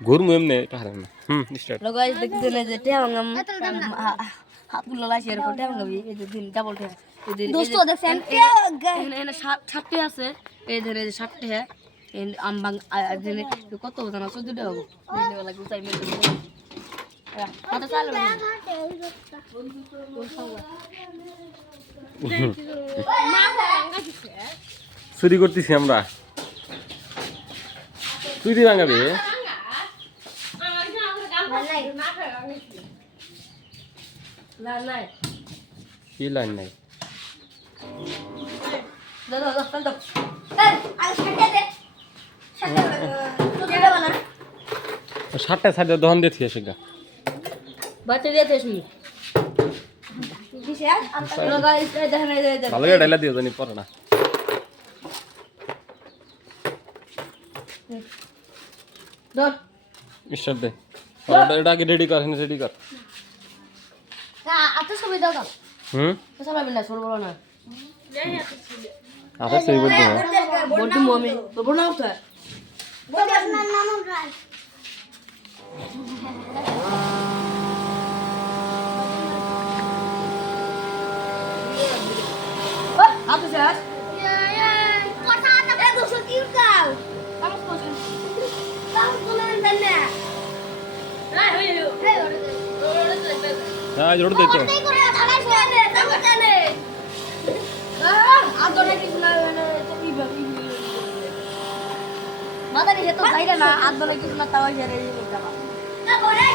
ঘুরমু এমনি এটা হারাম না স্টার্ট লো গাইস দেখতে না যে টেহাঙ্গাম আব্দুল্লাহ শেয়ার করে টেহাঙ্গাবি এই যে দিন ডাবল টে দোস্ত দেখেন এখানে 60 আছে এই ধরে 60 है इन আমবাং দিনে কত জানা 14 টাকা হবে দিনে লাগবে চাই মিল কত চাল চুরি করতেছি আমরা তুই দি ভাঙাবি কি লাইন নাই দাদা দাদা দাদা এই আগে ছাড়তে দে ছাড়তে বানা 60টা সাইডে দহন দিয়ে থেকে শিখা বাচ্চা দিয়ে শুনি দিছে লো গাইস দেখেন এই যে ভালো করে ডাইলা দিও জানি পড়ে না ধর স্টার্ট দে এটা আগে রেডি কর এখানে রেডি কর আচ্ছা সবাই দাও দাও সবাই না সর বলো না আচ্ছা সেই বলতে বলতে মমি তো বলো না তো বল না নাম রাই আপনি স্যার কথা না বে দুশো কি কাল কাম করছেন কাম করলেন দেন না রাই হইলো হ্যাঁ জোর দে তো মাদারি হে তো যাইরা না আদলে কিছু না তাওয়া জেরে যাবা না করে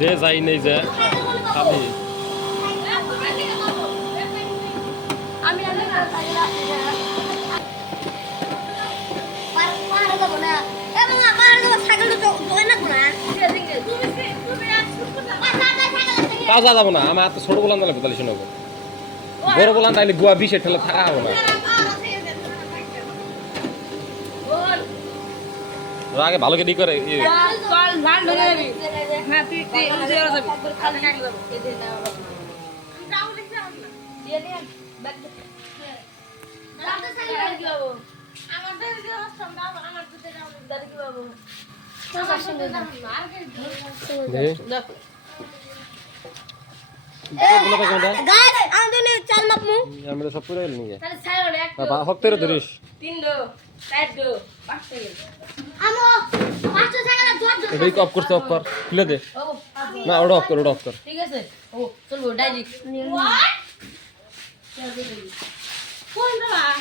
দে যাই নেই যে আমি আমি আগে যাইরা পার যাব না এবং আমার সাইকেল তো জয় না কোনা পাওয়া যাবো না আমার তো ছোট বলান তাহলে বেতালি শোনাবো বড় বলান তাইলে গুয়া 20 ঠেলে থাকা হবে না আগে ভালো করে দি করে সব পুরো নিয়ে হক্তের ধরিস এটাই অফ করতে অফ কর খুলে দে না ওটা অফ কর ওটা অফ কর ঠিক আছে ও চলবো ডাইরেক্ট কোন দাও